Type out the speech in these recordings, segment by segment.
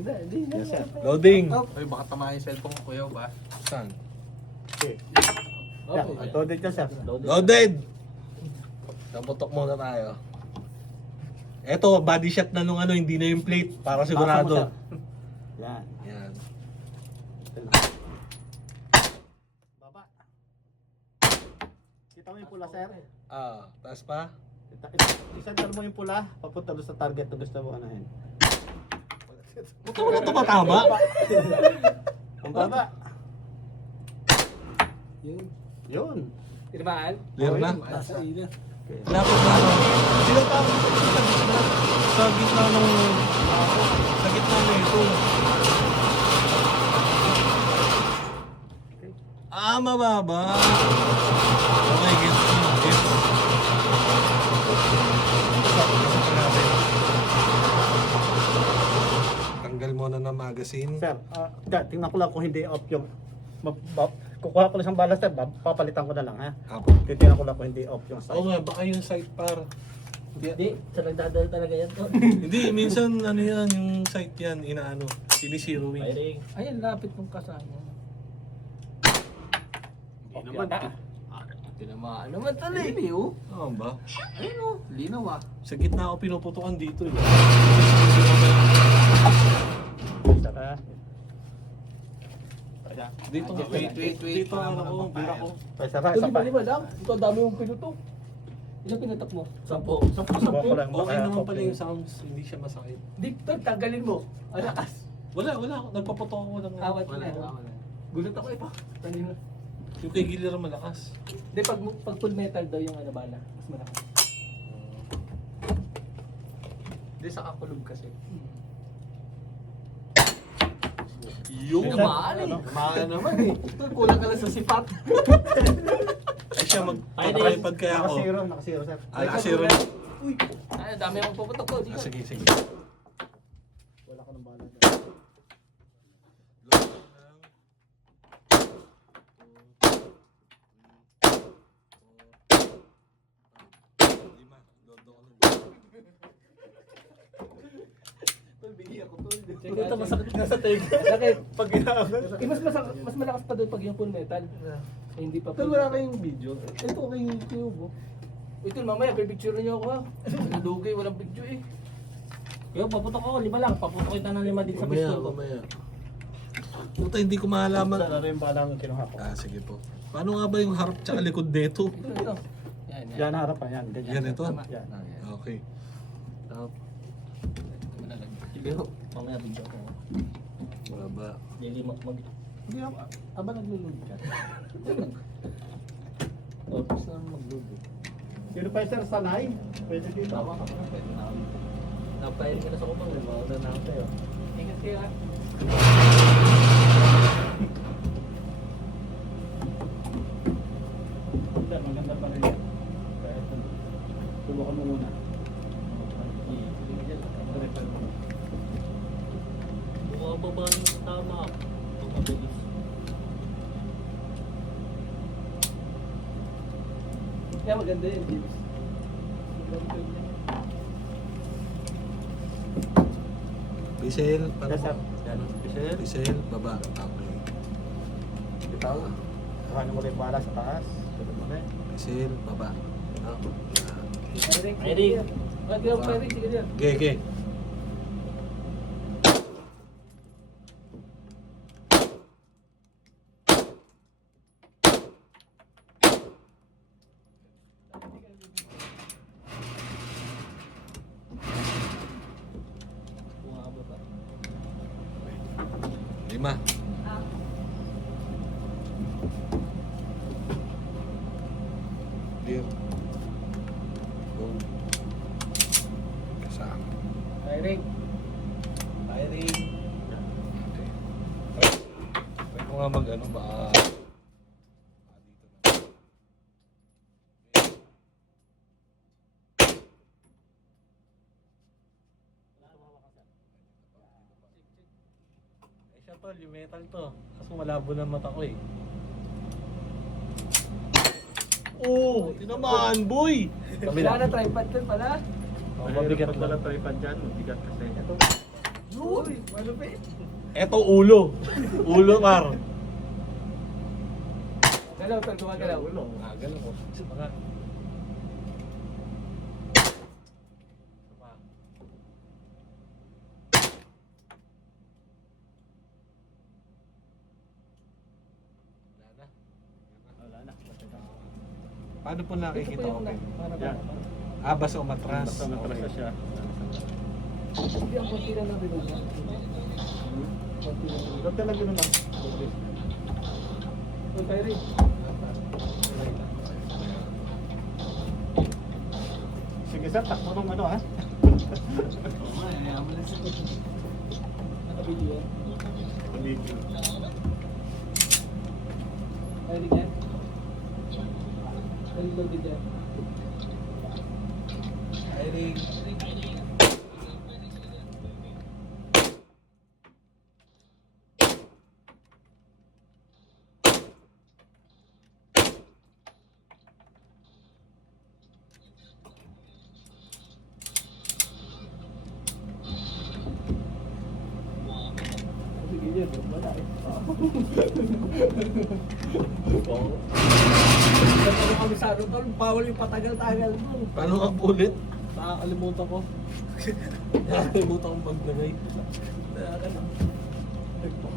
Yes, sir. Loading. Ay, baka tamahan yung cellphone ko, kuya ba? Saan? Okay. Yeah, loaded ka, sir. Loaded! Naputok muna tayo. Eto, body shot na nung ano, hindi na yung plate. Para sigurado. Yan. Yan. Baba. Kita mo yung pula, sir? Ah, taas pa? Isang mo yung pula, papunta doon sa target na gusto mo anahin. Buto ko na ito matama. Ang baba. Yun. Tinamaan? Clear na? Nasa ina. Lapit na ano. Sino pa ako sa gitna ng... Sa gitna na ito. Ah, mababa. Okay, gets. Tanggal mo na ng magazine. Sir, tingnan ko lang kung hindi off yung... Kukuha ko lang siyang bala, sir. Papalitan ko na lang, ha? Apo. Titingnan ko lang kung hindi off yung Oo size. nga, baka yung site par. Hindi, sa nagdadal talaga yan to. Hindi, minsan ano yan, yung site yan, inaano, sinizeroing. Ayan, lapit mong kasama. Hindi naman. Tinamaan naman tali. Hindi oh. Oo ba? Ayun oh, linaw ah. Sa gitna ako pinuputukan dito eh. Saka... Dito, Wait. Dito ano ko, bira ko. Isa pa, Ito, isa pa. lima lang. Ito, ang dami mong pinutok. Ilang pinatok mo? 10. 10. Subukan ko lang. Okay naman pala yung sounds, hindi siya masakit. Dito, tanggalin mo. Ang lakas. Wala, nagpaputok ako lang. Awat Wala, na. wala. Gulat ako ito. Kanina. Yung kay Gilera malakas. Hindi, pag full metal daw yung ano bala. Mas malakas. Hindi, sa kakulog kasi. Yung Tinamaan eh. Tamahan naman eh. Ito, kulang ka lang sa sipat. Ay siya magpatripod kaya ako. Nakasiro, sir. Ah, nakasiro na. Uy, ay, dami akong puputok ko. Ah, sige. Wala ka ng bala. Ito, masakit nga sa teg. Sakit. Pag inaangat. Mas malakas pa doon pag yung full metal. Eh, hindi pa. Pero wala kayong video. Ito okay yung tube. Ito, mamaya, pipicture niyo ako ha. Nadugay, walang picture eh. Yo, paputok ako, 5 lang. Paputok kita ng 5 din sa pistol ko. Mamaya. Puta, hindi ko mahalaman. Sir, ano yung bala ang kinuha ko? Ah, sige po. Paano nga ba yung harap tsaka likod nito? Ito. Yan, harap pa yan. Yan ito? Yan. Okay. Pero, mamaya video ko. Wala ba? Hindi Hindi aba naglulod ka. Oh, gusto naman mag-load eh. Sino pa sir, sanay? Pwede dito. Tama ka pa, pwede na ako. Napahirin ka na sa kumang, nagbawa na ako sa'yo. Ingat kayo ha. Maganda pa rin yan. Subukan mo muna. Mukha ba ba nung tama? Mabilis. Kaya maganda yun, James. Bisel, paano Yes, sir. mo? Yan. Michelle. Bisel, baba. Okay. Bitaw. Kuhanin mo rin bala sa taas. Sunod mo rin. Bisel, baba. Eric. Wag yung Eric, sige dyan. Okay. Bumaba ba? 5. Clear. Go. Kasama. Eric. Firing. Okay. Pwede ko nga mag-ano ba? Dito na. Eh siya tol, yung metal to. Kaso malabo na mata ko eh. Oh, tinamaan boy! Wala na tripod dun pala. Mabigat pala tripod dyan. Mabigat kasi. Ito. Uy, malupit. Eto ulo. Ulo, par. Galaw, tol, gumagalaw. Ah, ganun ko. Mga... Wala na. Paano po nakikita ko? Yan. Ah, basta umatras. Basta matras na siya. Hindi, ang konti lang natin. Huwag talaga naman. Uy, Kyrie. Sige sir, takbo nung ano ha. Nakabidyo. Video. Kyrie dyan. Kyrie load din dyan. Kyrie. Sige dyan, wala eh. Ano kami sa ano tol, bawal yung patagal-tagal mo. Paano ka ulit? Nakakalimutan ko. Nakakalimutan kong maglagay.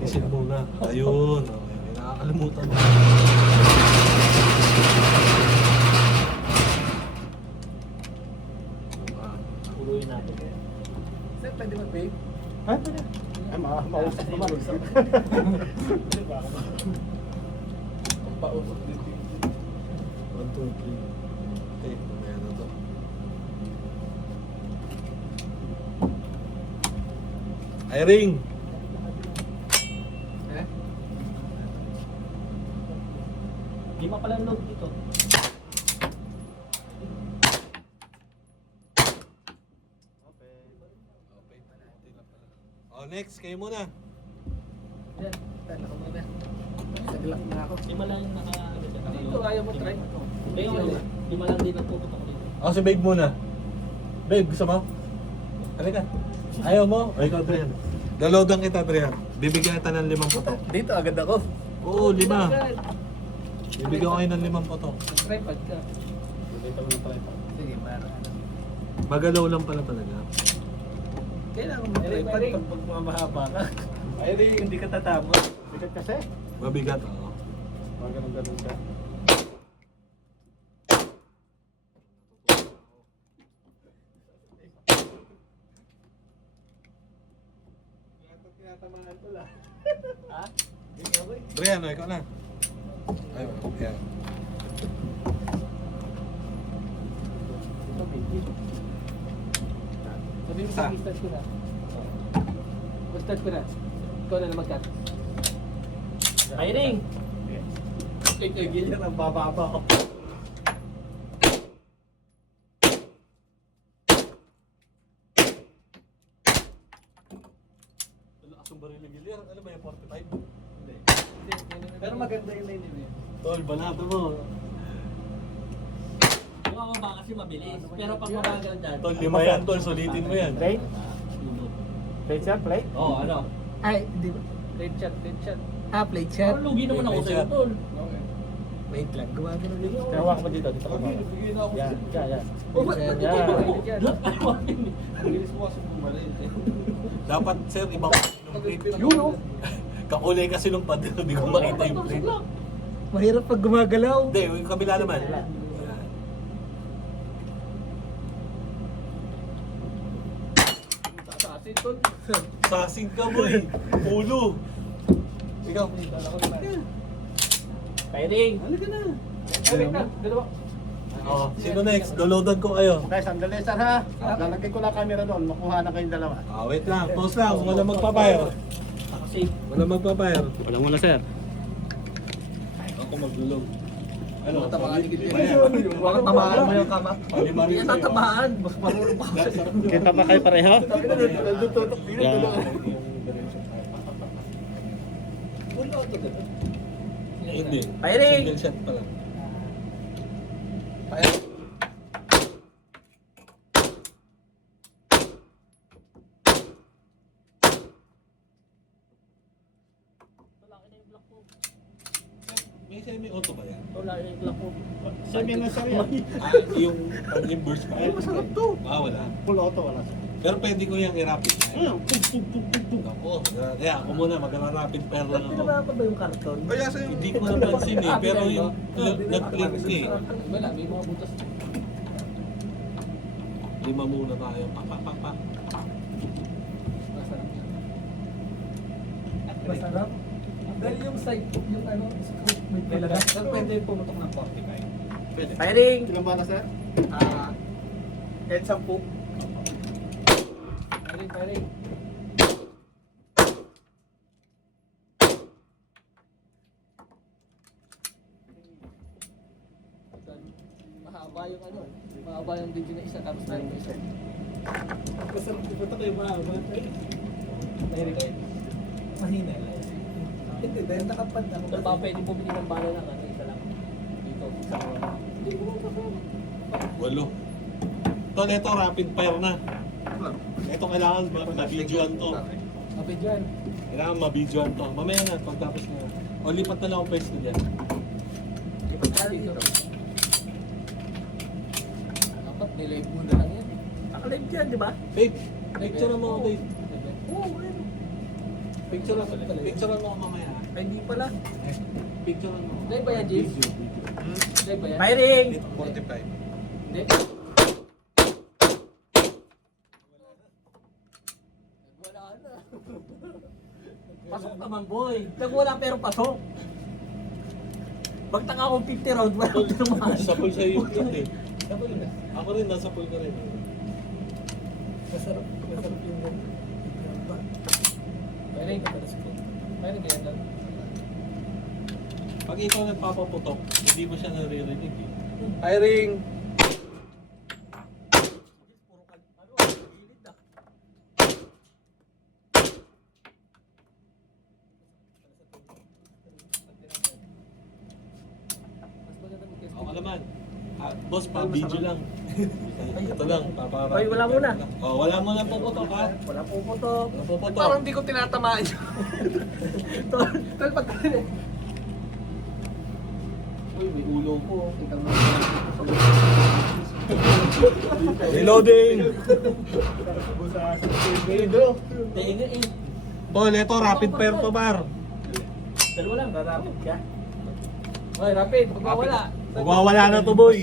Isip muna. Ayun. Okay. Nakakalimutan mo. Ah, Puruin natin kaya. Sir, pwede mag-vape? Ha? Pwede. Ay, mausap naman. Ang pausok din. 1, 2, 3. Okay, mamaya na to. Ay, ring! Eh? Lima pala ang load dito. Oh, next, kayo muna. Yan, tala ko muna. Saglag na ako. Lima lang yung naka... Dito, ayaw mo try. Lima lang din ang puputok ko dito. Oh, si Babe muna. Babe, gusto mo? Halika. Ayaw mo? O, ikaw, Trian. Dalodan kita, Trian. Bibigyan kita ng 5 putok. Dito, agad ako. Oo, 5. Bibigyan ko kayo ng 5 putok. Tripod ka. Dito lang na tayo. Sige, para. Magalaw lang pala talaga. Kailangan mo tripod pag mamahaba ka. Ay, hindi ka tatapos. Bigat kasi. Mabigat, oo. Mga ganun-ganun ka. Tinatamaan ko lang. Ha? Hindi ka ba? Brian, ikaw na. Ay, yan. Ito, baby. Sabi mo sa start ko na. Start ko na. Ikaw na mag-cut. Ay, ring! Tigil yan ang bababa ko. Lakas ng baril-gil yan. Ano ba yung 45? Hindi. Pero maganda yung line niya. Tol, balato mo. Yung ako ba kasi mabilis. Pero pag mabagal dyan... Tol, 5 yan, tol. Sulitin mo yan. Play? Play sir, play? Oo, ano? Ay, hindi ba? Plate shot, plate shot. Ah, plate shot. Pero lugi naman ako Play sa'yo, shot. tol. Wait lang, gumagano din ako. Tawa ka dito. Dito ka ba? Bigyan ako. Yan, yan, yan. Oh, ba't Yan. yan? Yan. Bilis mo kasi bumalik. Dapat, sir, ibang plate. Yun, oh. Kakulay kasi nung pad, hindi ko makita yung plate. Mahirap pag gumagalaw. Hindi, yung kabila naman. Yan. Tatasin, tol. Sasing ka, boy. Ulo. Ikaw. Ay, ring! Halika na. Ay, wait na. Dalawa. Oh, sino next? Dolodan ko kayo. Okay, sandali sir ha. Lalagay ko lang camera doon. Makuha na kayong dalawa. Ah, wait lang. Pause lang. Wala magpapire. Ako safe. Wala magpapire. Wala muna sir. Ako maglulog. Ano? Tamaan ni Kit. Ayan. Baka tamaan mo yung kama. Lima rin Yan sa'yo. tatamaan. Mas marunong pa kasi. Kita pa kayo pareho? Tutok dito. Yan. Wala ito dito. Hindi. Firing! Single shot pa lang. Fire. May semi-auto ba yan? Wala yung clock po. Sabi na sa'yo. Yung pang-inverse ba? Ay, masarap to. Wala. Full auto, wala siya. Pero pwede ko yung i-rapid. Ayun, pug, pug, pug, pug, pug. Ako, kaya ako muna mag-rapid pair lang Ba't ako. pinababa ba yung karton? Hindi ko napansin eh, pero yung nag-click ka eh. Wala, may mga butas. 5 muna tayo. Pa. Masarap yan. Masarap? Dahil yung side, yung ano, screw, may talaga. Pero pwede pumutok ng 45. Pwede. Firing! Ilang bala, sir? Kahit 10. Firing! Mahaba yung ano, mahaba yung video na isa tapos meron pa isa. Masarap pupunta kayo mahaba. Firing kayo. Mahina lang. Hindi, dahil nakapad ako. Ito pa pwede bumili ng bala lang, ano, isa lang. Dito, sa hindi ko makakaya. 8. Tol, ito rapid fire na. Ito kailangan ma-videoan to. Kapit dyan. Kailangan ma-videoan to. Mamaya na, pagtapos na. O, lipat na lang ang pwesto dyan. Lipat ka dito. Dapat nilive mo na lang yan eh. Nakalive dyan, di ba? Dave, picture mo ako, Dave. Oo, ayun. Picture mo ako mamaya. Ay, hindi pala. Picture mo. Live ba yan, James? Video. Live ba yan? Firing! 45. Hindi. Wala na. Pasok naman, boy. Nagwala pero pasok. Bagtaka akong 50 round, wala akong tumahan. Sa pool sa iyo eh. Ako rin, nasa pool ka rin. Masarap yung Firing ka pala sa pool. Firing kaya lang. Pag ikaw nagpapaputok, hindi mo siya naririnig eh. Firing! Ako naman. Boss, pa-video lang. Ito lang, paparapid. Ay, wala muna. Oh, wala muna puputok ha. Wala puputok. Wala puputok. Parang hindi ko tinatamaan yun. Tol, pagkali. Uy, may ulo ko. Tingnan mo. Reloading! Tinga eh. Tol, ito rapid fire to, bar. Dalawa lang, rarapid ka. Oy, rapid, magwawala. Magwawala na to, boy.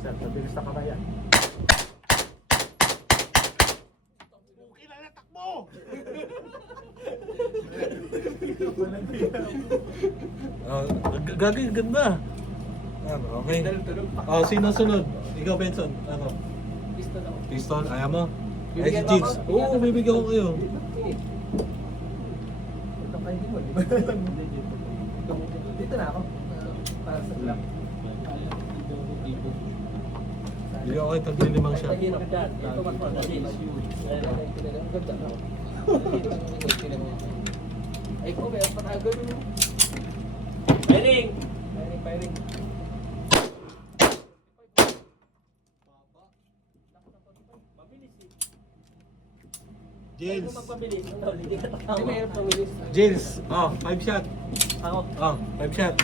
Sir, mabilis na kamaya. Gagay, ganda. Ano, okay. Sino sunod? Ikaw, Benson. Ano? Pistol ako. Pistol, ayaw mo? Ay, si Bibigyan mo Jeans. ako? Oo, bibigyan ko kayo. Ito kayo din mo, di ba? Dito na ako. Para sa club. Bibigyan ko kayo tag-limang shot. Mahirap dyan. Ito mas madalis. Ang ganda na. Ay ko, may patago mo. Firing! Firing. Jills. Magpabilis. Hindi ka tama. Hindi mahirap na bilis. Jills. Oh, 5 shot. Ako. Oh, 5 shot.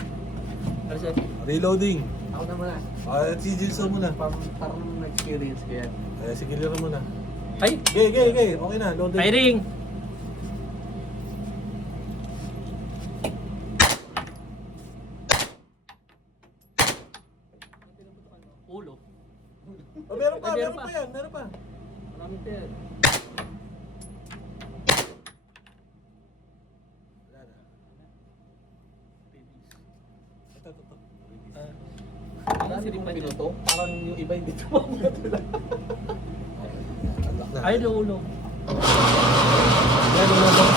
Ano siya? Reloading. Ako naman ah. Si Jills mo muna. Parang na-experience ko yan. Sige, laro muna. Ay! Okay. Okay na, loading. Firing! Ulo. Oh, meron pa, Ay, meron pa yan, meron pa. Maraming pen. Ito. Ano siripan niya? Parang yung iba hindi tumama. Ay, ulo. Yan, lumabang.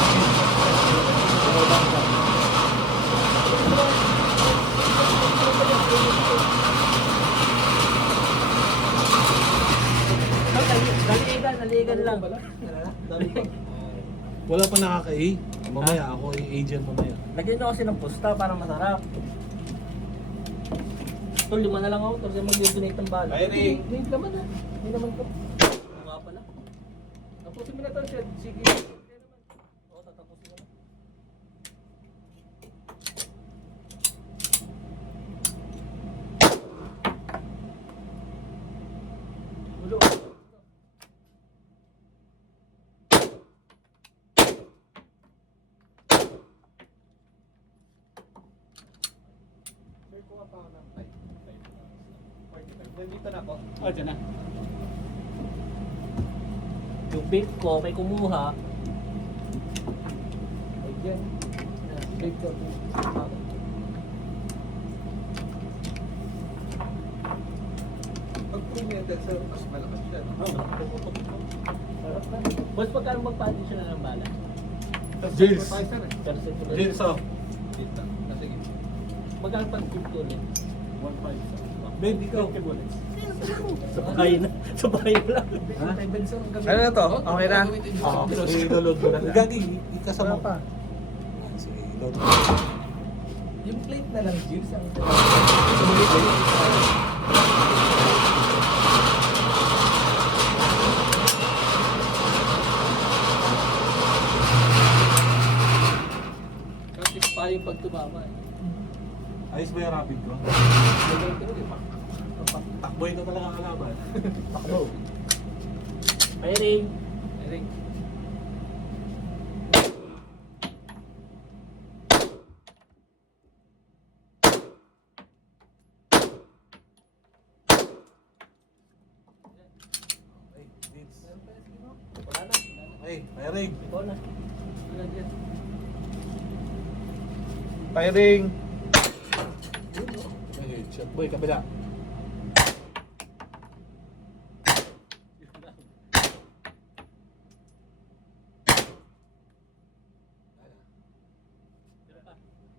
Naligan lang. Wala pa nakaka-A. Mamaya ako yung agent mamaya. Lagyan nyo kasi ng pusta para masarap. Tol, 5 na lang ako. Tol, mag-donate ng bala. Firing! May laman na. May laman ko. Mga pala. Tapusin mo na to, Shed. Sige. Oo, tatapusin mo na. Kuha pa ako ng 5. Nandito na po. Oh, dyan na. Yung bake ko, may kumuha. Ay, dyan. Big ko. Pag pre-metal sir, mas malakas siya. No? Boss, pagkano magpa-additional ng bala? Jails. Supervisor eh. Per set ulit. Jails off. Dito. Sige. Magkano pag tip ko ulit? 1.5. Ben, ikaw. Sa bahay na. Sa bahay na lang. Ano na to? Okay na? Oo. I-download mo na. Gagi, ikasama. Wala pa. Sige, i-download. Yung plate na lang, James. Ang Practice pa yung pagtumama eh. Ayos ba yung rapid ko? Takboy ka talaga kalaban. Takbo. Firing. Firing. Okay, Vince. Wala na. Okay, firing. Ikaw na. Wala dyan. Firing. Okay, shot boy, kabila.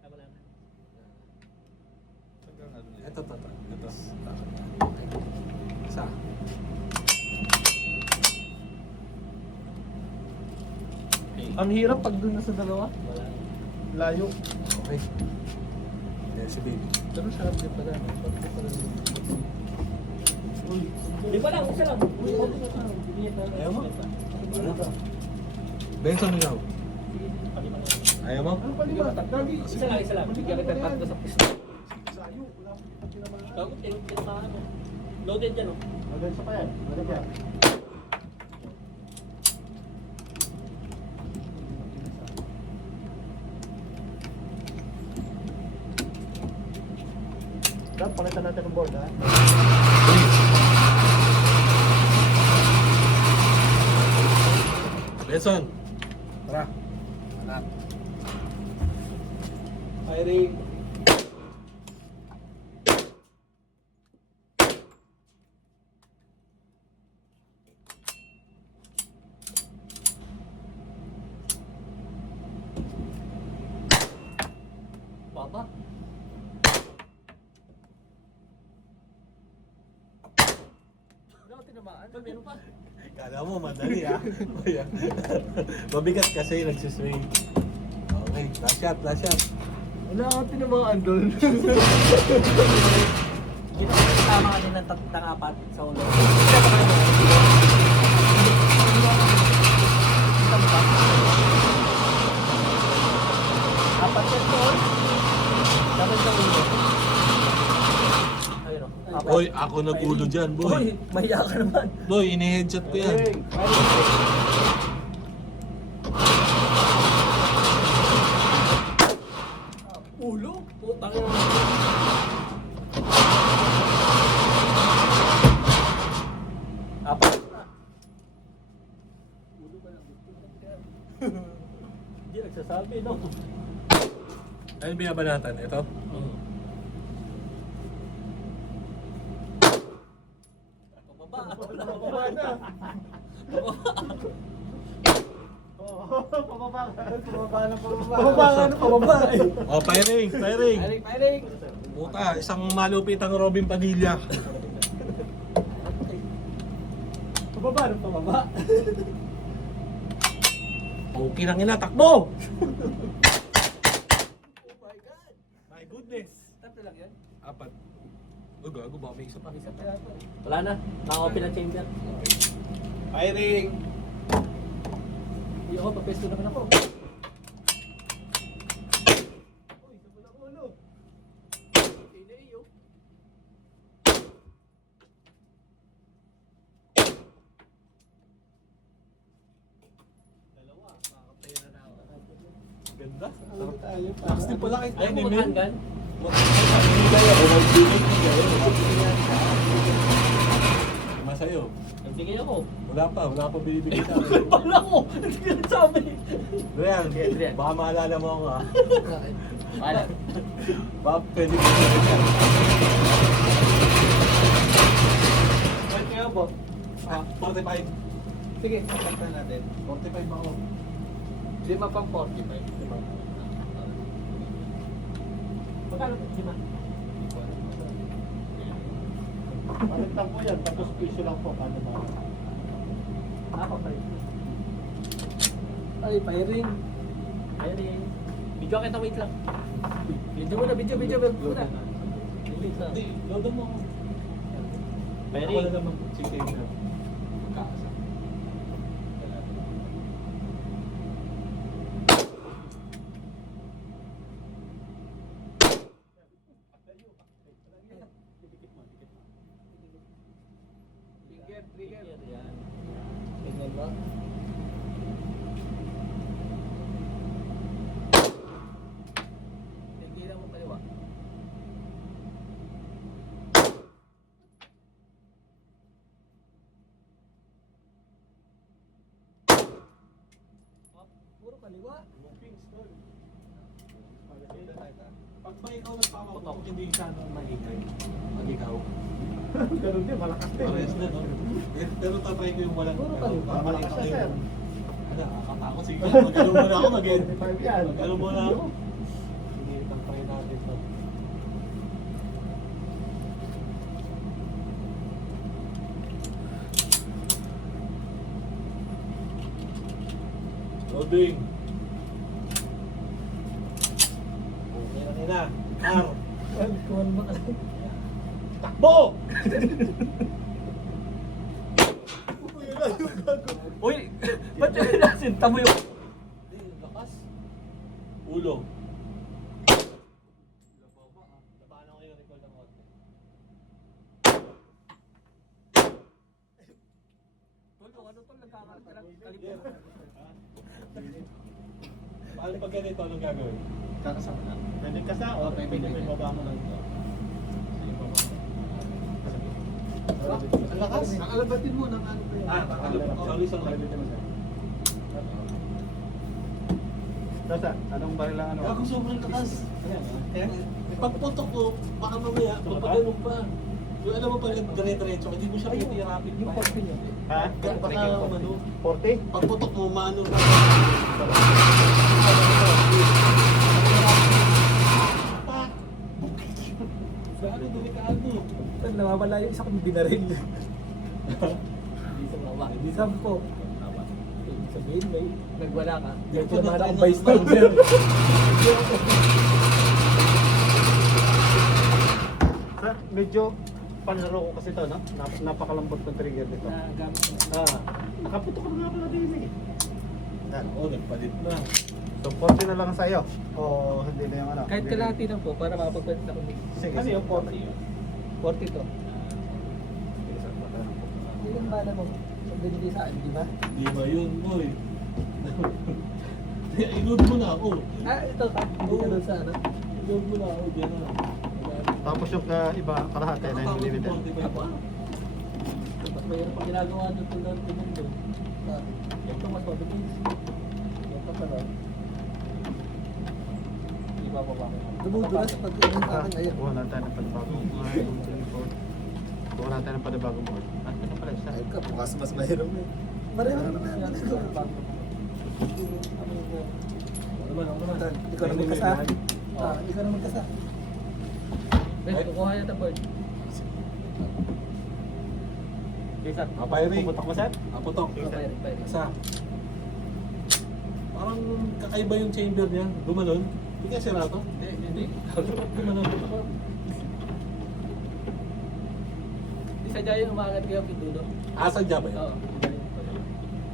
Ah, wala na. Ito. Isa. Ang hirap pag doon na sa dalawa. Wala na. Layo. Okay. Kaya si baby. Pero sarap din pala. Di ba lang? Isa lang. Uy, konti na lang. Bigyan na lang. Ayaw mo? Benson ikaw. Palima na. Ayaw mo? Ano pa di ba? Gagi. Isa lang, isa lang. Bigyan kita tatlo sa pista. Sayo. Wala pa tinamaan. Bago, tinatahan mo. Loaded dyan, oh. Maganda sa pa yan. Maganda yan. Dapat palitan natin ang board, ha? Benson. Tara. Anak. Firing. Baba. Wala ko tinamaan. Meron pa. Kala mo, madali ah. Kuya. Mabigat kasi nagsiswing. Okay, last shot. Wala ka tinamaan doon. Hindi na tama ka din ng apat sa ulo. Apat yan doon. Dapat sa ulo. Ayun o. Apat. Boy, ako nag-ulo dyan, boy. Uy, mahiya ka naman. Boy, ini-headshot ko yan. Ulo? Putang ina. Apat. Ulo ka lang. Hindi nagsasabi, no? Ayun binabanatan, ito. Pababa. Pababa na. Pababa ka. Pababa na pababa. Pababa ka na pababa. Oh, firing. Firing. Puta, isang malupitang Robin Padilla. Pababa na pababa. Okay lang ina, takbo! Oh my God. My goodness. Tatlo lang yan. Apat. Oh, gago, baka may isa pa. Isa pa yata. Wala na. Naka-open ang chamber. Firing. Hindi ako, papesto naman ako. Uy, sabon ang ulo. Inayo. Dalawa. Makakapay na ako. Ganda. Tayo pa. Tapos din pala kay Ayaw mo Enemy. mag-handgun? Masayo. Nagbigay ako. Wala pa binibigay sa akin. Wala ko! Hindi ka nagsabi. Brian, Brian. baka maalala mo ako ah. Wala. Baka pwede mo sa Kahit kaya po. 45. Sige, kapagtan natin. 45 ako. Lima pang 45. Magkano? Lima. Palit lang po yan, tapos piso lang po. Ano ba? Ako pa rin. Ay, firing. Ayun eh. Video kita, wait lang. Video muna, video muna. Wait lang. Hindi, loadan mo ako. Pairing. Ako na naman. Sige na. Magkakasa. Trigger. Yan. Tingnan mo. Tigilan mo kaliwa. Puro kaliwa. Pag ba ikaw nagpapaputok, hindi sana maingay. Pag ikaw. Ganun din, malakas din. Pares na, no? Pero tatry ko yung walang Puro kaliwa. para Malakas makita ko siya, sir. yung... Ano, akatakot. Sige, mag-ano muna ako, 45 yan. mag-ano muna ako. Sige, tatry natin to. Loading. Okay na. R. Kuwan mo kasi. Takbo! Uy! Ba't yung nasinta mo yung... Lakas. Ulo. Paano ko yung record ng konti? Tulong, ano to? Nagkakalimutan. Paano pag ganito, anong gagawin? Kakasama na. Pwede kasa o pwede ibaba mo lang ito. Ang lakas. Nakalabatin mo ng ano pa yun. Sorry. Sasa, anong baril lang ano? Ako sobrang lakas. Ayan. Pagputok ko, baka mamaya, magpaganon pa. Yung alam mo pa rin, dire-diretso, hindi mo siya pipirapin Yung pa. pagpin niya. Ha? Baka ano, 40? pagputok mo, maano na. Pak! Gaano delikado. Nawawala yung isa kong binaril. Hindi sa baba. Hindi sa po. Ibig sabihin, may nagwala ka. Dito naman akong bystander. Sir, medyo panlaro ko kasi ito, no? Napakalambot ng trigger nito. Nagamit mo. Nakaputok na nga pala din eh. Yan. Oo, nagpalit na. So, 40 na lang sa'yo. O hindi na yung ano? Kahit kalahati lang po para makapagpalit ako. Sige, Ano sige. yung 40 to? Hindi lang bala mo. Hindi sa akin, di ba? Di ba yun, boy? I-load mo na ako. Ito ka. Hindi ka doon sa ano. I-load mo na ako, dyan na. Tapos yung iba, kalahati na yung limited. Mas mayroon pang ginagawa doon tulad din doon. Ito mas mabilis. Ito pa rin. Di ba ba? Dumudulas pag yung akin ayun. Kuha natin ng panibagong board. Kuha natin ng panibagong board. At ano pala isa? Ay ka, bukas mas mahirap na. Pareho naman na yan. Ikaw na magkasa. Ikaw na magkasa. Ben, kukuha niya ito board. Isa. Firing. Puputok mo, sir? Putok. Firing. Isa. Parang kakaiba yung chamber niya. Gumanon. Hindi kaya sira to? Hindi. Gumanon. Di sadya yung umangat kayo pindulo. Sadya ba yun? Oo.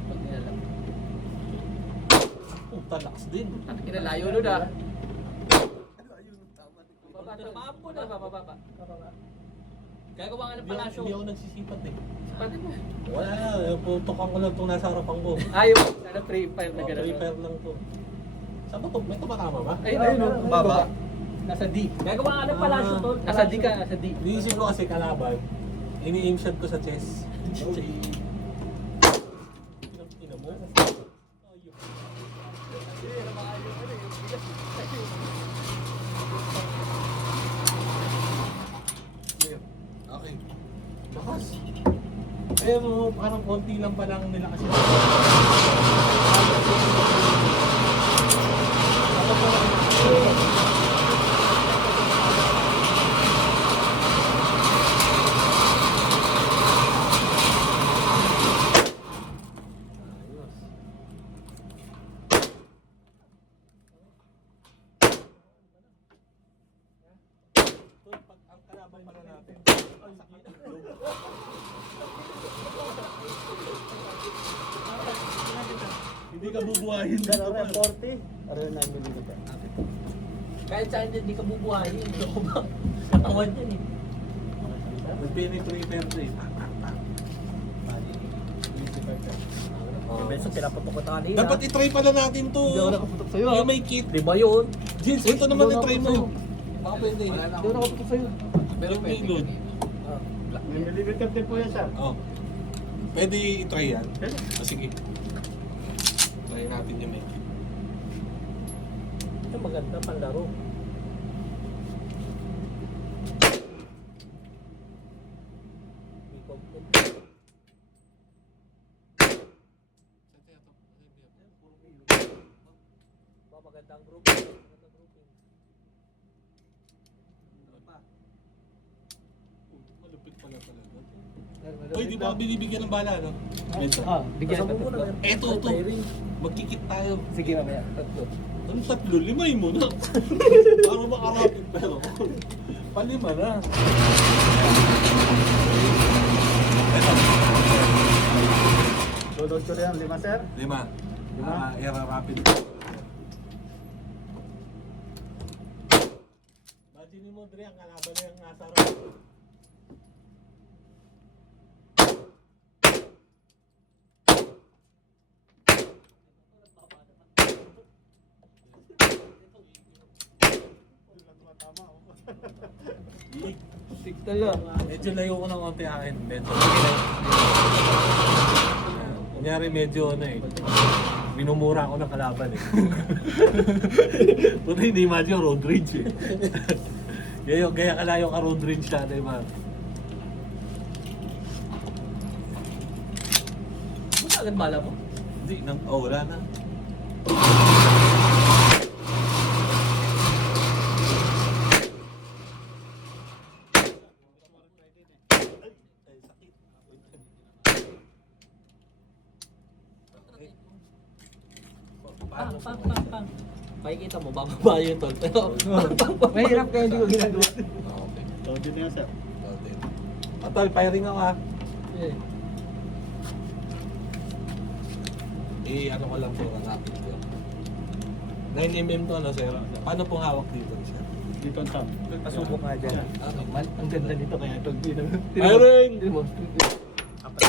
Pag nilalang. Talakas din. Ang kinalayo nun ah. Maampo na, bababa. Kaya gawa nga ng palasyo. Hindi ako nagsisipat eh. Pati mo. Wala na. Putokan ko lang itong nasa harapan ko. Ayaw. Sana free fire na gano'n. Repair lang to. Saan ba to? May tumatama ba? Ayun, ayun. Baba. Nasa D. Gagawa ka ng palasyo tol. Nasa D ka, nasa D. Iniisip ko kasi kalaban, ini-aim shot ko sa chest. Ina mo? Okay. Bakas. Pero parang konti lang pa lang nila kasi. Pag ang kalaban pala natin. Hindi ka bubuhayin dito. Pero 40. Pero 9mm. Kahit sa hindi ka bubuhayin. Hindi ko ba? Katawan yan eh. Mag-penetrator to eh. Beso, pinaputok ko kanina. Dapat i-try pala natin to. Hindi ako nakaputok sa'yo. Yung may kit. Di ba yun? Jins, ito naman i-try mo. Baka pwede. Hindi ako nakaputok sa'yo. Pero may load. May millimeter din po yan, sir. Oh. Pwede i-try yan? Ah, sige. Try natin yung may kit. Ito maganda panlaro. May content. Ba, magandang grouping. Magandang grouping. Malupit pala talaga. Uy, di ba ako binibigyan ng bala, no? Medyo. Bigyan Kasama ka mo na. tatlo. Eto, to. Magkikit tayo. Sige mamaya, tatlo. Ano tatlo? Limay mo na. Para makarapit pero. Palima na. Eto. Load ko rin 5, sir. Lima. Lima? Era rapid. Imagine mo, Dre, ang kalaban na yung nasa road. Sikta lang. Medyo layo ko ng konti akin. Medyo. Kunyari medyo ano eh. Minumura ako ng kalaban eh. Puta hindi imagine road rage eh. Gaya kalayo ka road rage siya, diba? Buta agad bala mo? Hindi, wala na. Pang, pang, pang, pang. Makikita mo, bababa yun tol. Pero, Mahirap kaya hindi ko ginagawa. Okay. Load din yan, sir. Atol, firing ako ha. Yeah. Ano ko lang po, rapid ko. 9mm to, ano, sir? Paano pong hawak dito, sir? Dito ang top. Pasubok nga dyan. Ang ganda nito kaya ito. Firing! Tignan mo. Reload. Tapos.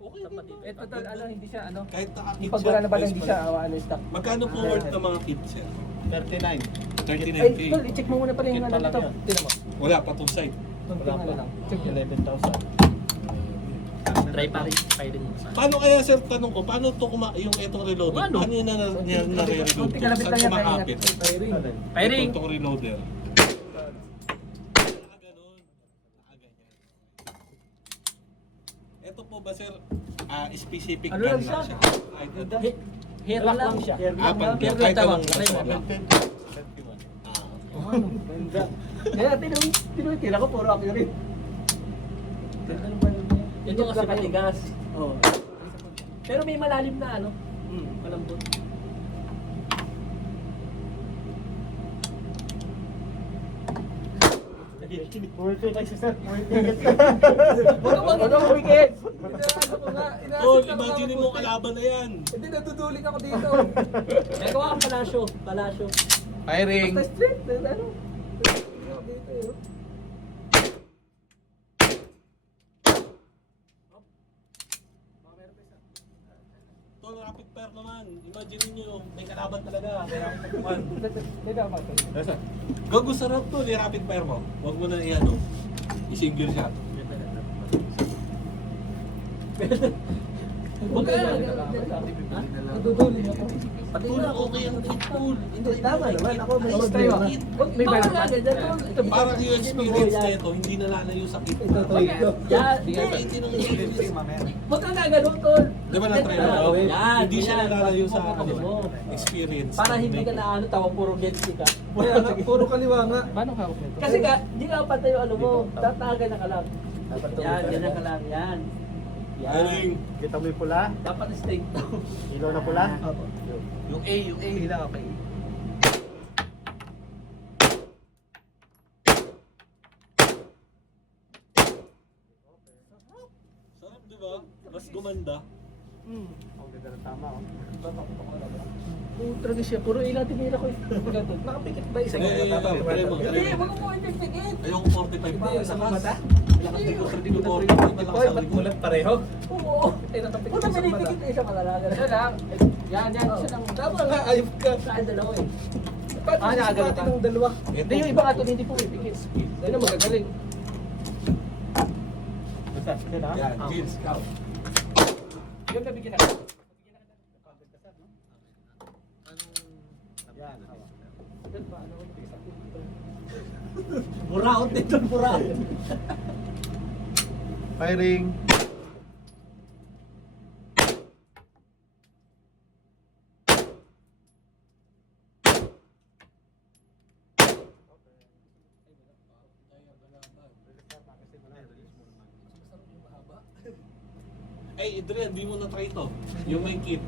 okay Sapat dito. dito. Eh, total, ano, hindi siya, ano. Kahit naka-kit Pag wala na ba hindi siya, ano, stock. Magkano po worth ng mga kit, sir? 39. 39K. Ay, tol, i-check mo muna pala yung Kit ano pa lang dito. yun. Tignan mo. Wala pa tong side. Tunting ano lang. Check yun. 11,000. Try pa rin. Firing mo sa Paano kaya, sir, tanong ko, paano to yung itong reloader? Ano? Paano yun nare-reload Tunting to? kalapit Saan lang yan. kumakapit? Firing. Firing! Itong reloader. Ito po ba, sir, specific Ano gun lang siya? Ay, ito. Hair lang siya. Pang Hair kahit lang tawag. anong Try mo. nasa lang. 17. Ah, Oh, ano, ganda. Kaya tinutira ko, puro accurate. Ganda ng baril niya. Ito kasi matigas. Oo. Pero may malalim na ano. Malambot. Pumipil kasi, sir. Pumipil. Huwag ka mag-wikit! Inaano ko nga, Tol, inaasip lang imagine ako mo mabuti. kalaban na yan. Hindi, natutuling ako dito. Gagawa kang palasyo. Palasyo. Basta straight, ano? Dito, Imagine niyo, may kalaban talaga. Kaya ako pagkuhan. Pwede ako ba ito? Nasa? Gago sarap to, i-rapid fire mo. Huwag mo na i-ano. I-single shot. Huwag ka Nadudulin ako. Patulong okay ang kitpool. Hindi, tama naman. Ako may Ayos try tayo. ako. May Bawal bala ka. Parang yung experience na ito, hindi nalalayo sa kit. Ito, try ko. Yan. Hindi ng experience. Huwag ka nga ganun, tol. Di ba na-try mo? Yan, Hindi siya yan. nalalayo sa Ano mo? experience. Para hindi ka na ano, tawag puro get ka. Kaya nga, puro kaliwa nga. Paano hawak nito? Kasi nga, hindi ka patay yung ano mo. Tatagan na ka lang. Yan, ganyan ka lang. Yan. Aling. Kita mo yung pula? Dapat straight down. Ilaw na pula? Opo. Yung A. Hila ako kay Sarap, di ba? Mas gumanda. Ang ganda na tama, oh. Talaga siya, puro ilang tinira ko. Nakapikit ba isa? Try mo. Hindi, wag mo i-tikit. Ayong 45 pa. Sa mata? Lakas dito sa dito. 45 malakas Hoy, sa ba't likod. mulat pareho? Oo. Ay, nakapikit Kung sa mata. nabilitikit na isa malalaga. Isa lang. Yan, isa lang. Tama nga, ayop ka. Saan dalawa eh. Paano Ah, sa nakagano pati ka? ng dalawa? Hindi, yung iba nga ito hindi po ipikit. Yan ang magagaling. Basta, yan ah. Yan, Gilles, ikaw. Yung nabigyan na. Yan, hawak. Buraot dito, buraot. Firing. Ay, Adrian, di mo na-try to. Yung may kit.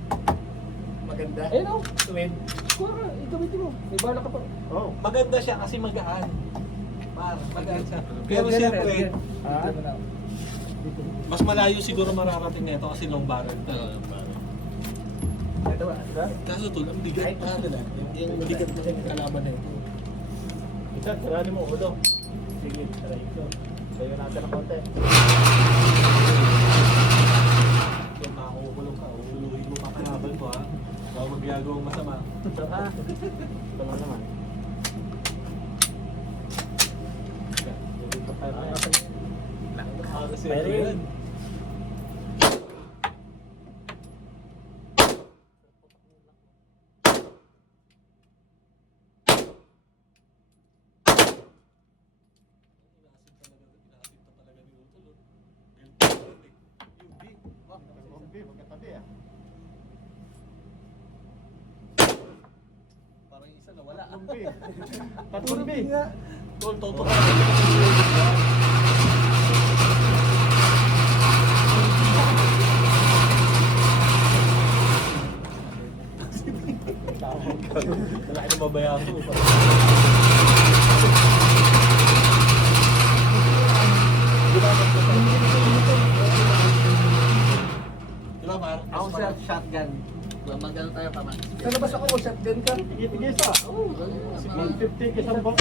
Maganda. Ayun o. Twin. Kura, igamitin mo. May bala ka pa. Oh. Maganda siya kasi magaan. Magaan siya. Pero Yan, siyempre, yan. Ah? Dito mo na. mas malayo siguro mararating nito kasi long barrel. Ito ba? Kaso tol, ang bigat pa nila. Yung bigat na yung kalaban na ito. Isa, tiranin mo ulo. Sige, try ko. Tayo natin ng konti. Kung makakukulong ka, uhuluhin mo pa kalaban ko ha. Baka magyagawang masama. Ah, ito lang naman. Kasi Pero yun. Magkatabi ah. Parang isa na wala. Tatumbi. Tatumbi. Tol, toto. Malaki na babayaan ko. Diba, Mar? Ako sa shotgun. Magano tayo pa man. Sa labas ako kung shotgun ka. Sige, isa. 150 isang box.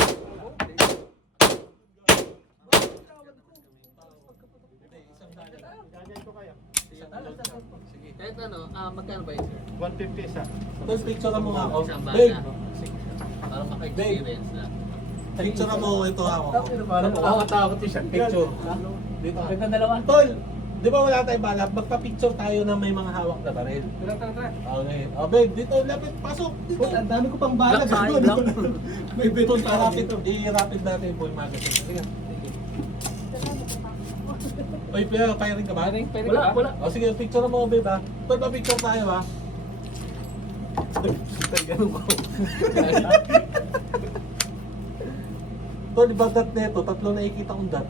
Ganyan ko kaya. Kahit ano, magkano ba yun, sir? 150 isa. Tapos picture mo nga ako. Isang Babe, bala. Para maka-experience lang. picture mo ito ako. Parang nakakatakot yung shotgun. Picture. Dito. Ganda dalawa. Tol, di ba wala tayong balak? Magpa-picture tayo na may mga hawak na baril. Tara. Okay. Oh, babe, dito, lapit, pasok. Dito. Puta, ang dami ko pang bala. Black tayo, black. May beton pa rapid. I-rapid natin yung full magazine. Sige. Oy, firing ka ba? Wala. O sige, picture mo, babe ha. Tol, pa-picture tayo ha. Ganun ko. Tol, iba dot na ito. Tatlo na ikita kong dot.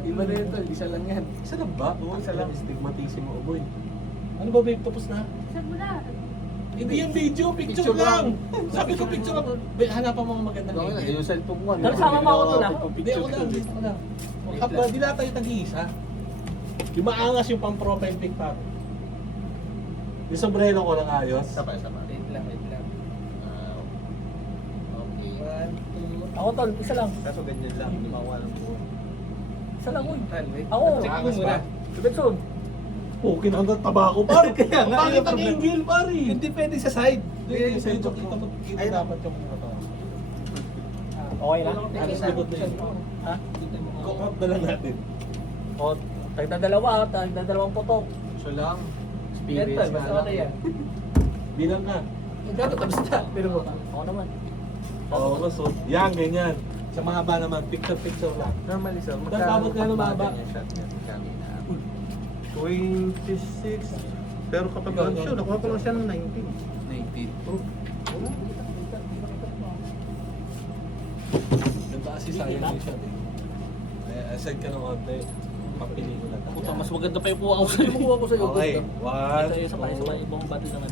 Iba na yun, tol. Isa lang yan. Isa lang ba? Oo, Isa lang. Stigmatism mo, boy. Ano ba, babe? Tapos na? Saan mo na? Hindi yung video, picture, Picture lang. lang. Sabi ko picture lang. Babe, hanapan mo mga magandang Okay lang, video. yung cellphone mo. Pero sama mo ako to lang. Hindi ako lang, dito ko lang. Kapag di na tayo tag-iisa. Yung maangas yung pang-profile pic pa. Yung sombrero ko lang ayos. Wait lang. Okay. 1, 2. Ako tol, isa lang. Kaso ganyan lang, hindi makuha ng buo. Isa lang, uy. Wait. Ako. Check mo Angas muna. ba? Subetson. Pukin hanggang tabako pare. Kaya nga, Bakit yung ang problem. angle pare? Hindi pwede sa side. Hindi, sa ito kita mo. Kita dapat yung mga to. Okay na? Alas likod na yun. Ha? Cock-up na lang natin. O, tagdadalawang putok. So lang. Yan pa, basta ano yan. Bilang ka. Gano'n tapos na. Pero mo. Ako naman. Oo, so, yan, ganyan. Sa mahaba naman, picture lang. Normally sir. Saan babot ka na mahaba? 26. Pero kapag Ikaw, ang show, nakuha ko lang siya ng 19. 19. Ganda kasi sayang yung shot eh. Aside ka ng konti, papili ko na tayo. Puta, mas maganda pa yung kuha ko sa'yo. Kuha ko sa'yo. Okay, Ito yung isa pa, one, ibang bati naman.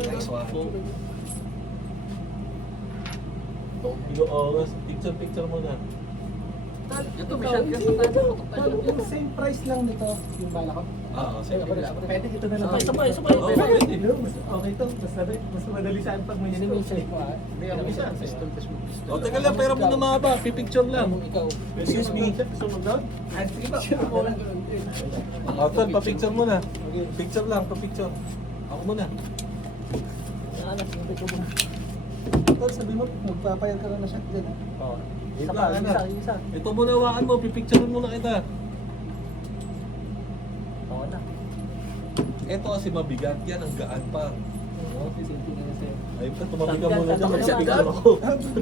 nice one. So, Yung oras, picture muna. ito may shotgun pa tayo. Yung same price lang nito, yung bala ko. Oo, sige. Pwede ito na lang. Sabay. Oo, pwede. Okay to, mas madali saan pag may Hindi mo yung scope. sa'yo. Hindi, ako isa. Pistol, pistol. O, teka lang, pera mo na mahaba, pipicture lang. Ikaw. Excuse me. Sunod doon? Ay, sige ba? Ako lang ganun din. O, tol, pa-picture muna. Picture lang, pa-picture. Ako muna. Anak, hindi ko muna. Tol, sabi mo, magpapayag ka lang na shotgun. Oo. Wait Isa lang, pa, anak. isa. Ito muna hawakan mo, pipicturean muna kita. Oo na. Ito kasi mabigat, yan ang gaan pa. Oo, sisinti na yun sa'yo. Ay, pa, tumabi ka Shotgun, muna dyan. shotgun, Picture shotgun. ako.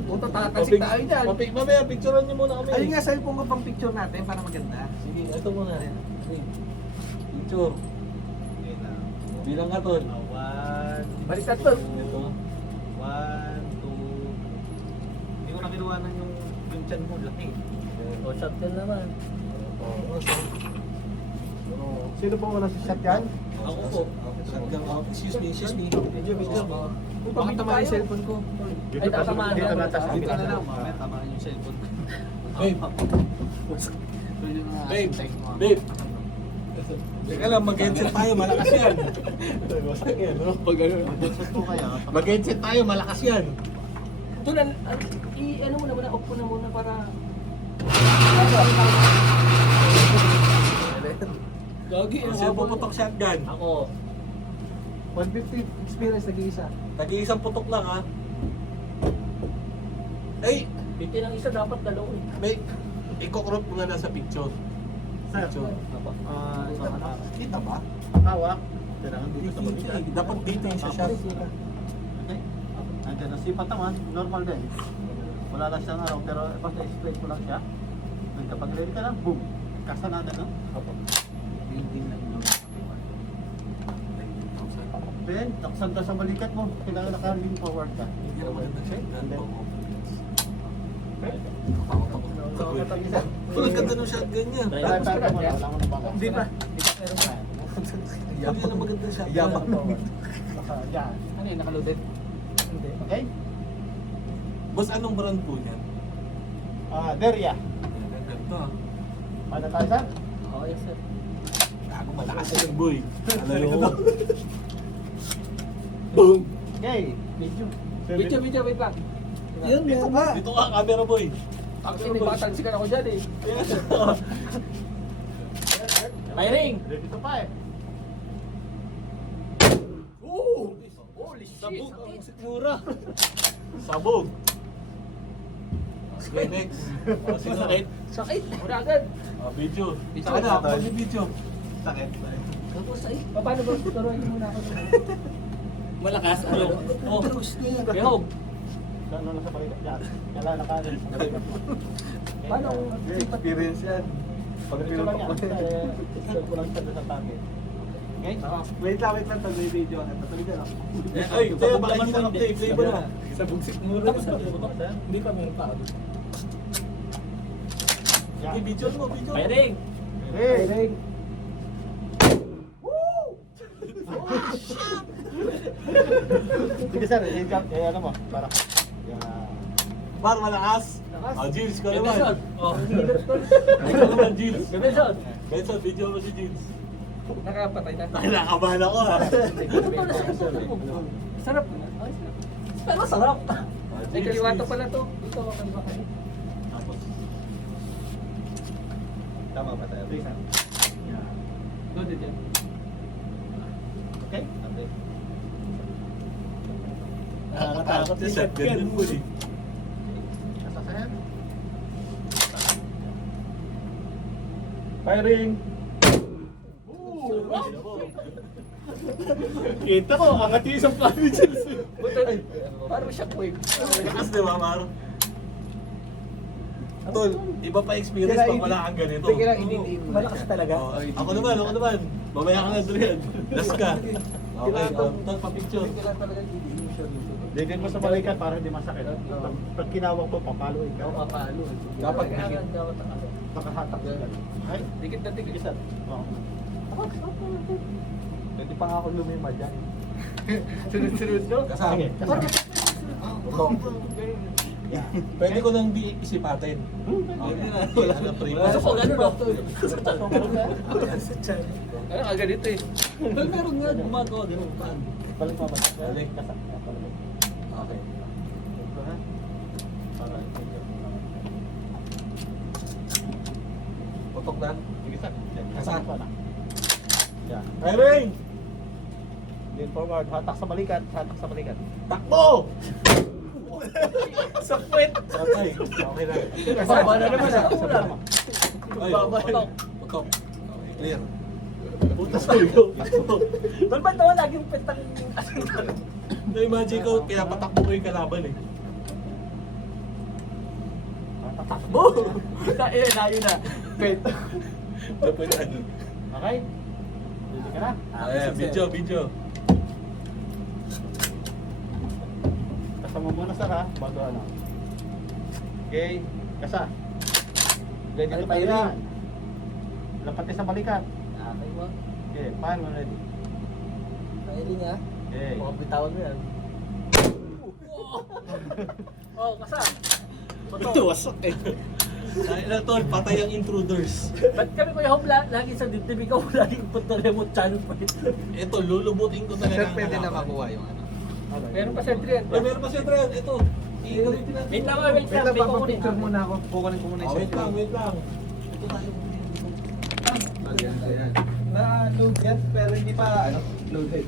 Puta, tatansik tayo dyan. Mamaya, picturean niyo muna kami. Ayun nga, cellphone ko pang picture natin para maganda. Sige, ito muna. Picture. Bilang nga, tol. Baliktad tol. Ito. 1, 2. Hindi ko na kinuha ng yung chan mo, laki. O, shotgun naman. Oo, Sino po wala sa shotgun? Ako po. Shotgun off. Excuse me. Video. Bakit tama yung cellphone ko? Ay, tatamaan Dito yan. na tayo. Dito na lang, mamaya tamaan yung cellphone ko. Babe, babe. Teka lang, mag-headset tayo, malakas yan. Pag ano, Headset po kaya. Mag-headset tayo, malakas yan. Doon, ano mo na off ko na muna para... Gagi, Sino puputok shotgun? Ako. 150 experience nag-iisa. Tagi-isang putok lang ha. Ay, 50 ng isa, dapat dalawa eh. may i-crop mo na lang sa picture. Sir, Picture. kita ba? Hawak. Kailangan dito sa balikat. Dapat dito yung sa shot. Okay. Nandiyan na sipat naman, normal din. Wala lang siyang araw, pero basta straight mo lang siya. Then kapag ready ka na, boom! Kasanada no? Then, taksan ka sa balikat mo, kailangan naka-lean forward ka. Hindi na magandang shotgun. So, kapag isa, Ang ganda ng shotgun niya. wala mo na, wala mo na baka. Hindi pa. Hindi na magandang shotgun. Yaman. Baka, yan. Ano yun, nakaloaded? Hindi. Okay? Boss, anong brand po niyan? Deria. Ganito ah. Paano tayo, sir? Oo, yes sir. Gago, malakas yan boy. Ano mo? Boom! Okay. Video, wait lang. Yun, Dito ka. Dito ka, camera boy. Ang sinibatalsikan ako dyan eh. Firing! Ready to fire. Holy Sabog. Sigura. Sabog. Okay, next. Sino? Sakit. Sakit. Wala agad. Video. Video. Saka na, pag video. Sakit. Tapos ay, Paano ba? Turuan niyo muna ako. malakas. Ano? Oh, pero, Ano na sa balikat? Yan. Kailangan naka-lean. Paano? Experience yan. Pag Diretso lang yan. Start ko lang siya doon sa target. Okay? Wait lang. Pag may video ka. Tatuloy ka lang. Ay, tayo, baka hindi na play. Play mo na. Sa bugsik mo rin. tapos na putok. Hindi pa meron pa ako. Sige, video mo, video. Firing! Hey! Sige sir, ano mo? Para. Yan. Par, malakas. Malakas. Ah, Gilles, ka Benson! naman. Oh, Ikaw naman, Gilles. Benson! Benson, video mo si Gilles. Nakapatay na. Nakakabahan ako ha. Sarap. Pero sarap! Ay, kaliwato pala to. Dito ako kaliwa kayo. Tapos, Tama ba tayo? Please, ha? Loaded yan. Nakakatakot yung Shotgun shotgun. din po eh. Kasa sa'yo. Firing! Kita ko, angat yung isang plano dyan. Parang shockwave. Lakas di ba, Maro? Tol, iba pa experience pag wala kang ganito. Kailangan hindi Malakas talaga. Oh, ako naman. Mamaya ka na, Adrian. Last ka. Okay, tol, pa-picture. Kailangan talaga hindi siya dito. Digin mo sa balikat para hindi masakit. Pag kinawag ko, papalo ikaw. Ikaw papalo. Dapat kailangan dapat ako. Nakahatak sila. Ay, Dikit na dikit. isa. Oo. Pwede pa nga ako lumima dyan. Sunod-sunod no? Kasama. Sige. Pwede ko nang di isipatin. Pwede na. Wala na pre. Gusto ko ganun no? Sa tiyan. Ano ka ganito eh. Well, meron nga gumagawa din ng pan. Balik pa ba? Balik. Kasa. Balik. Okay. Ito ha. Para Putok na. sige sa. Kasa. Yan. Firing! Lean forward. Hatak sa balikat. Hatak sa balikat. Takbo! Sa puwet. Okay. Okay na. Baba na naman ah. Ay, Baba. putok. Okay, clear. Butas na ikaw. Tol ba ito laging petang Na-imagine ko, pinapatakbo ko yung kalaban eh. takbo? Eh, layo na. Pet. Dapat ano. Okay? Ready ka na? Ayan, video. Kasama muna sir ha. Bago ano. Okay. Kasa. Ready to Ay, fire. firing. Lapati sa balikat. Okay mo. Okay. Fire when ready. Firing ah. Okay. Baka bitawan mo yan. Oh, kasa. Ito, wasak eh. Ay na tol, patay ang intruders. Ba't kami Kuya Hope lagi sa dibdib ikaw laging punta remote channel pa rin. Ito, lulubutin ko talaga. Sir, ang pwede na kalaban. makuha yung ano. Meron pa sa Adrian. Ay, meron pa siya, Tren. Ito. Iulitin natin. Wait lang, wait Wait lang. lang, May kukunin. papapicture muna ako. Kukunin ko muna Ah, yung wait lang, cellphone. wait lang. Ito tayo. Na-load yan, pero hindi pa, loaded.